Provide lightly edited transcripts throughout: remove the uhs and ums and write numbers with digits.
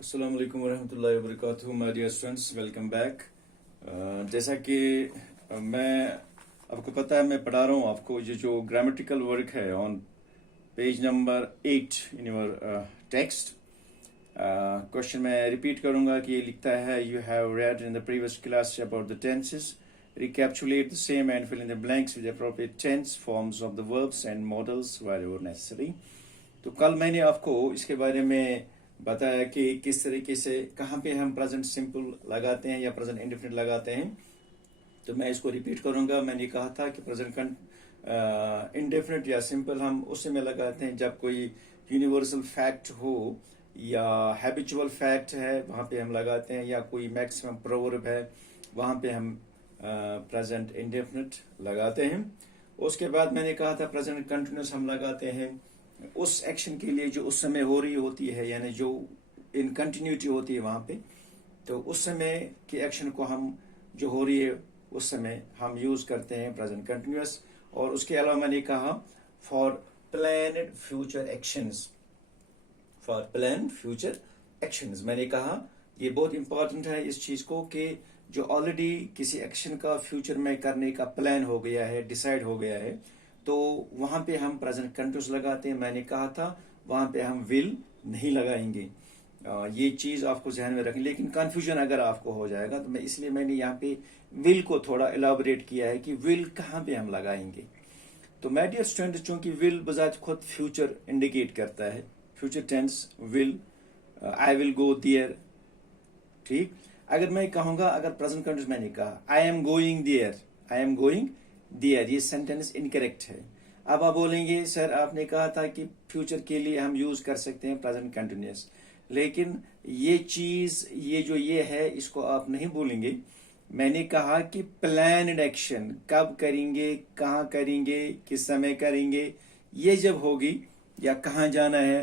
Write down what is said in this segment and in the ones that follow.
अस्सलाम वालेकुम वरहमतुल्लाहि वबरकातुहू my dear students, welcome back. जैसा कि मैं आपको पता है, मैं पढ़ा रहा हूँ आपको ये जो ग्रामेटिकल वर्क है on page number 8 in your text. Question मैं रिपीट करूंगा कि ये लिखता है, you have read in the previous class about the tenses, recapitulate the same and fill in the blanks with appropriate tense forms of the verbs and models wherever necessary। तो कल मैंने आपको इसके बारे में बताया कि किस तरीके से कहाँ पे हम प्रेजेंट सिंपल लगाते हैं या प्रेजेंट इंडेफिनिट लगाते हैं। तो मैं इसको रिपीट करूंगा। मैंने कहा था कि प्रेजेंट इंडेफिनिट या सिंपल हम उस समय लगाते हैं जब कोई यूनिवर्सल फैक्ट हो या हैबिचुअल फैक्ट है, वहां पे हम लगाते हैं, या कोई मैक्सिमम प्रोवर्ब है, वहां पे हम प्रेजेंट इंडेफिनिट लगाते हैं। उसके बाद मैंने कहा था प्रेजेंट कंटिन्यूस हम लगाते हैं उस एक्शन के लिए जो उस समय हो रही होती है, यानी जो इन कंटिन्यूटी होती है वहां पे। तो उस समय के एक्शन को हम जो हो रही है उस समय हम यूज करते हैं प्रेजेंट कंटिन्यूस। और उसके अलावा मैंने कहा for planned future actions, for planned future actions मैंने कहा ये बहुत इंपॉर्टेंट है इस चीज को कि जो ऑलरेडी किसी एक्शन का फ्यूचर में करने का प्लान हो गया है, डिसाइड हो गया है, तो वहां पे हम प्रेजेंट कंटिन्यूस लगाते हैं। मैंने कहा था वहां पे हम विल नहीं लगाएंगे। ये चीज आपको ध्यान में रखें, लेकिन कंफ्यूजन अगर आपको हो जाएगा तो इसलिए मैंने यहाँ पे विल को थोड़ा इलाबोरेट किया है कि विल कहाँ पे हम लगाएंगे। तो माय डियर स्टूडेंट, चूंकि विल बजात खुद फ्यूचर इंडिकेट करता है, future tense will, I will go there, ठीक। अगर मैं कहूंगा, अगर प्रेजेंट कंटिन्यूस मैंने कहा I am going there, I am going there, ये सेंटेंस इनकरेक्ट है। अब आप बोलेंगे सर आपने कहा था कि फ्यूचर के लिए हम यूज कर सकते हैं प्रेजेंट कंटिन्यूस, लेकिन ये चीज ये है इसको आप नहीं बोलेंगे। मैंने कहा कि प्लान्ड एक्शन कब करेंगे, कहाँ करेंगे, किस समय करेंगे, ये जब होगी या कहाँ जाना है,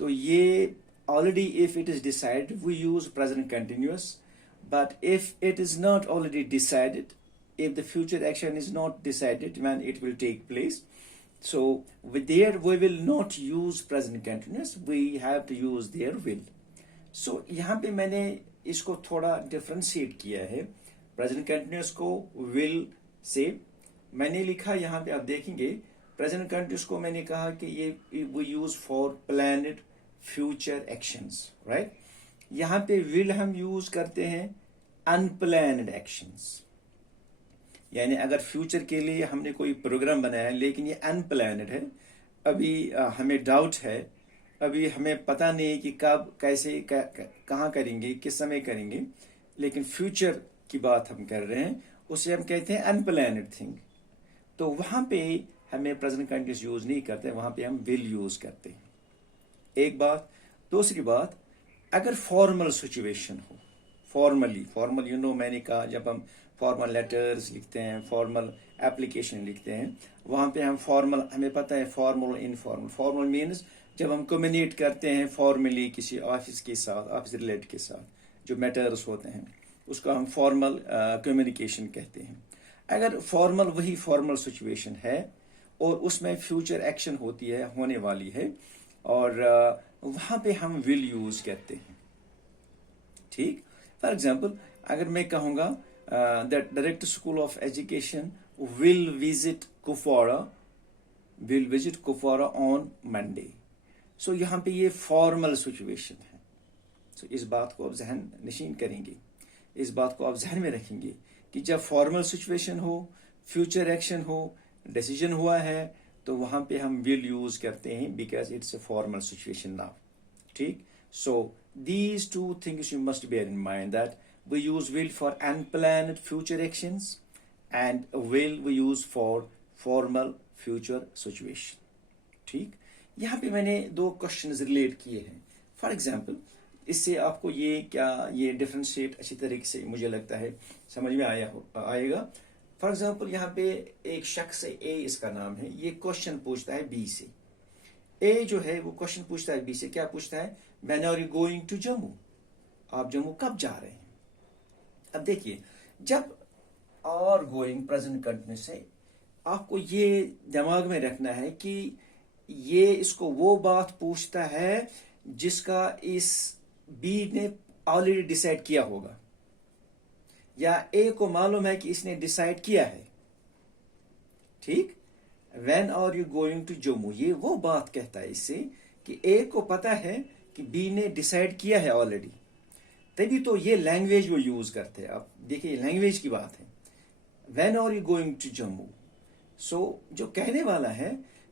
तो ये already if it is decided we use present continuous, but if it is not already decided, if the future action is not decided when it will take place, so with there we will not use present continuous, we have to use their will। so यहाँ पे मैंने इसको थोड़ा differentiate किया है present continuous को will say. मैंने लिखा यहाँ पे, आप देखेंगे प्रेजेंट कंटिन्यूस को मैंने कहा कि ये we use for planned future actions, right. यहां पे विल हम यूज करते हैं अनप्लान्ड एक्शंस, यानी अगर फ्यूचर के लिए हमने कोई प्रोग्राम बनाया है लेकिन ये अनप्लान्ड है, अभी हमें डाउट है, अभी हमें पता नहीं कि कब, कैसे, कहां करेंगे, किस समय करेंगे, लेकिन फ्यूचर की बात हम कर रहे हैं, उसे हम कहते हैं अनप्लान्ड थिंग। तो वहां पे हमें प्रेजेंट कंटिन्यूस यूज नहीं करते, वहां पे हम विल यूज करते हैं। एक बात। दूसरी बात, अगर फॉर्मल सिचुएशन हो, फॉर्मल मैंने कहा जब हम फॉर्मल लेटर्स लिखते हैं, फॉर्मल एप्लीकेशन लिखते हैं, वहां पे हम फॉर्मल, हमें पता है फॉर्मल इनफॉर्मल। फॉर्मल मीन्स जब हम कम्युनिकेट करते हैं फॉर्मली किसी ऑफिस के साथ, ऑफिस रिलेटेड के साथ जो मैटर्स होते हैं, उसको हम फॉर्मल कम्युनिकेशन कहते हैं। अगर फॉर्मल वही फॉर्मल सिचुएशन है और उसमें फ्यूचर एक्शन होती है, होने वाली है, और वहां पे हम विल यूज करते हैं, ठीक। फॉर एग्जाम्पल अगर मैं कहूंगा that director school of education will visit Kupwara on Monday. So यहाँ पे ये फॉर्मल सिचुएशन है। सो इस बात को आप जहन नशीन करेंगे, इस बात को आप जहन में रखेंगे कि जब फॉर्मल सिचुएशन हो, फ्यूचर एक्शन हो, डिसीजन हुआ है, तो वहां पे हम विल यूज करते हैं because it's a formal situation now, ठीक। So these two things you must bear in mind that we use will for unplanned future actions and will we use for formal future situation, ठीक। यहाँ पे मैंने दो questions relate किए हैं। For example इससे आपको ये डिफरेंशिएट अच्छी तरीके से मुझे लगता है समझ में आएगा। फॉर एग्जाम्पल यहाँ पे एक शख्स है, ए इसका नाम है, ये क्वेश्चन पूछता है बी से। ए जो है वो क्वेश्चन पूछता है बी से, क्या पूछता है, when are you going to Jammu, आप जम्मू कब जा रहे हैं। अब देखिए, जब आर गोइंग प्रेजेंट कंटिन्यूस है, आपको ये दिमाग में रखना है कि ये इसको वो बात पूछता है जिसका इस बी ने ऑलरेडी डिसाइड किया होगा, या ए को मालूम है कि इसने डिसाइड किया है। ठीक, when are you going to Jammu, ये वो बात कहता है इससे कि ए को पता है कि बी ने डिसाइड किया है ऑलरेडी, तभी तो ये लैंग्वेज वो यूज करते हैं। आप देखिए लैंग्वेज की बात है, when are you going to Jammu. So जो कहने वाला है,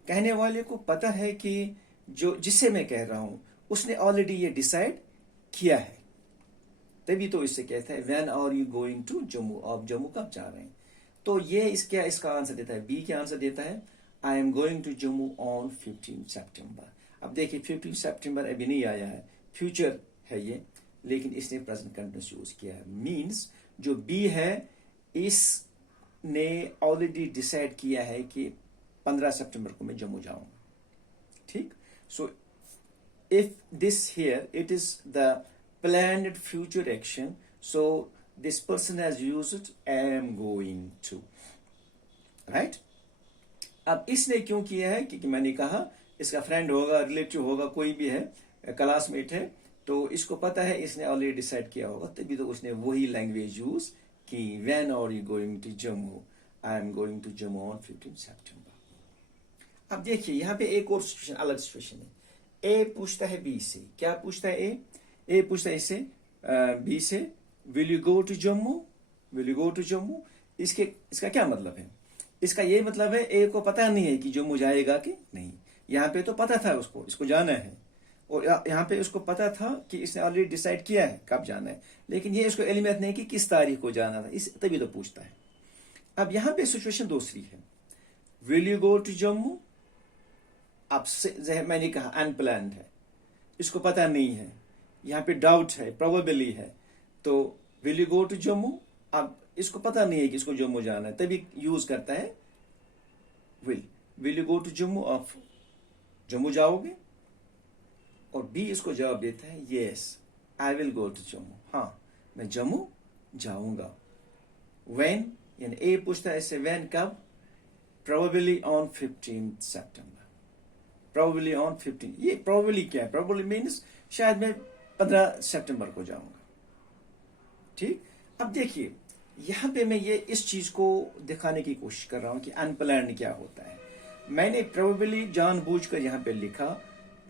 कहने वाले को पता है कि जो जिससे मैं कह रहा हूं उसने ऑलरेडी ये डिसाइड किया है, तभी तो इससे कहते हैं when are you going to Jammu, आप जम्मू कब जा रहे हैं। तो ये इसका आंसर देता है, बी क्या आंसर देता है, I am going to Jammu on 15 September. अब देखिए 15 सितंबर अभी नहीं आया है, फ्यूचर है ये, लेकिन इसने प्रेजेंट कंटिन्यूअस यूज किया है। मींस जो बी है इसने ऑलरेडी डिसाइड किया है कि 15 सितंबर को मैं जम्मू जाऊंगा। ठीक, so if this here it is the planned future action, so this person has used am going to, right? अब इसने क्यों किया है, क्योंकि मैंने कहा इसका फ्रेंड होगा, रिलेटिव होगा, कोई भी है, क्लासमेट है, तो इसको पता है इसने ऑलरेडी डिसाइड किया होगा, तभी तो उसने वही लैंग्वेज यूज की, when are you going to Jammu, I am going to Jammu on 15 September. अब देखिए यहाँ पे एक और सिचुएशन, अलग सिचुएशन है। ए पूछता है बी से, क्या पूछता है ए पूछता है इससे, बी से, will you go to Jammu, will you go to Jammu. इसका क्या मतलब है, इसका ये मतलब है ए को पता नहीं है कि जम्मू जाएगा कि नहीं। यहाँ पे तो पता था उसको, इसको जाना है, और यहाँ पे उसको पता था कि इसने ऑलरेडी डिसाइड किया है कब जाना है, लेकिन ये इसको एलिमेंट नहीं कि किस तारीख को जाना था, इस तभी तो पूछता है। अब यहाँ पे सिचुएशन दूसरी है, will you go to Jammu. अब मैंने कहा अनप्लान्ड है, इसको पता नहीं है, यहाँ पे डाउट है, प्रोबेबली है, तो will you go to Jammu. अब इसको पता नहीं है कि इसको जम्मू जाना है, तभी यूज करता है will you go to Jammu, आप जम्मू जाओगे। और बी इसको जवाब देता है yes I will go to Jammu, हाँ मैं जम्मू जाऊंगा। व्हेन, यानी ए पूछता है इससे व्हेन कब, probably on 15 September, probably on 15। ये प्रोबेबली क्या है, प्रोबेबली मीन्स शायद मैं 15 सितंबर को जाऊंगा। ठीक, अब देखिए यहां पे मैं ये इस चीज को दिखाने की कोशिश कर रहा हूं कि अनप्लान्ड क्या होता है। मैंने प्रोबेबली जानबूझकर यहां पे लिखा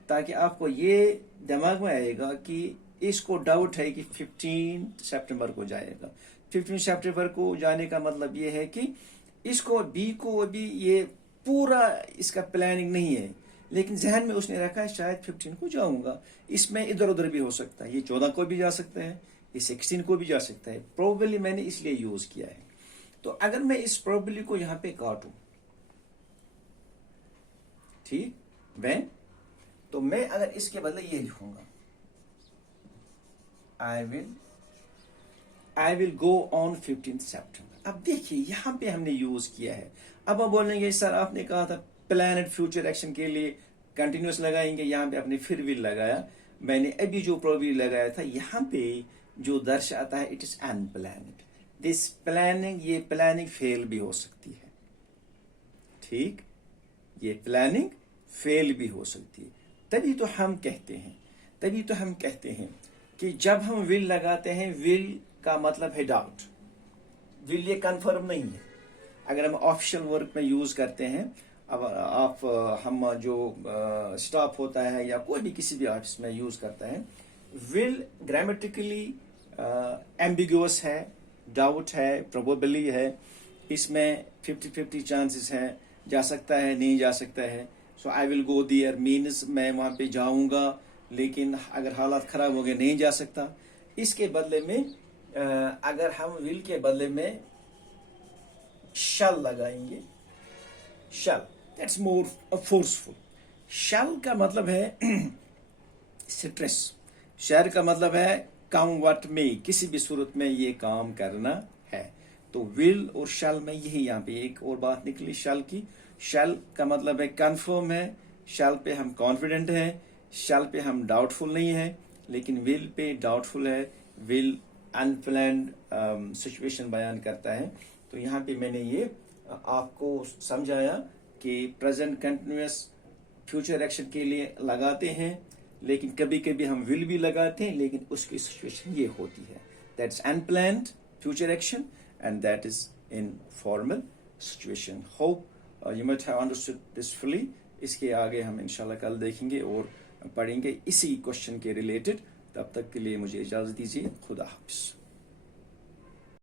ताकि आपको ये दिमाग में आएगा कि इसको डाउट है कि 15 सितंबर को जाएगा। 15 सितंबर को जाने का मतलब ये है कि इसको बी को अभी ये पूरा इसका प्लानिंग नहीं है, लेकिन जहन में उसने रखा है शायद 15 को जाऊंगा। इसमें इधर उधर भी हो सकता है, ये 14 को भी जा सकता है, ये 16 को भी जा सकता है। प्रोबेबली मैंने इसलिए यूज किया है। तो अगर मैं इस प्रोबेबली को यहां पे काटूं, ठीक, व्हेन, तो मैं अगर इसके बदले ये लिखूंगा आई विल गो ऑन 15 सितंबर। अब देखिए यहां पे हमने यूज किया है। अब आप बोलेंगे सर आपने कहा था प्लानड फ्यूचर एक्शन के लिए कंटिन्यूअस लगाएंगे, यहाँ पे आपने फिर विल लगाया। मैंने अभी जो प्रोबेबली लगाया था यहाँ पे जो दर्शाता है it is unplanned. This planning, ये प्लानिंग फेल भी हो सकती है। ठीक, ये प्लानिंग फेल भी हो सकती है। तभी तो हम कहते हैं कि जब हम विल लगाते हैं, विल का मतलब है डाउट, विल ये कंफर्म नहीं है। अगर हम ऑफिशियल वर्क में यूज करते हैं, अब आप हम जो स्टाफ होता है या कोई भी किसी भी ऑफिस में यूज करता है, विल ग्रामेटिकली एम्बिगुअस है, डाउट है, प्रोबेबली है, इसमें 50-50 चांसेस है, जा सकता है नहीं जा सकता है। So I will go there means मैं वहां पे जाऊंगा, लेकिन अगर हालात खराब हो गए नहीं जा सकता। इसके बदले में अगर हम विल के बदले में शैल लगाएंगे, शैल, दैट्स मोर फोर्सफुल। शैल का मतलब है स्ट्रेस, शैल का मतलब है कम व्हाट में, किसी भी सूरत में ये काम करना है। तो विल और शैल में यही यहाँ पे एक और बात निकली शैल की। शैल का मतलब है कंफर्म है, शैल पे हम कॉन्फिडेंट हैं, शैल पे हम डाउटफुल नहीं है, लेकिन विल पे डाउटफुल है। विल अनप्लान्ड सिचुएशन बयान करता है। तो यहाँ पे मैंने ये आपको समझाया कि प्रेजेंट कंटिन्यूअस फ्यूचर एक्शन के लिए लगाते हैं लेकिन कभी कभी हम विल भी लगाते हैं, लेकिन उसकी सिचुएशन ये होती है, that's unplanned future action and that is in formal situation. Hope you might have understood this fully. इसके आगे हम इंशाल्लाह कल देखेंगे और पढ़ेंगे इसी क्वेश्चन के रिलेटेड. तब तक के लिए मुझे इजाजत दीजिए. खुदा हाफिज.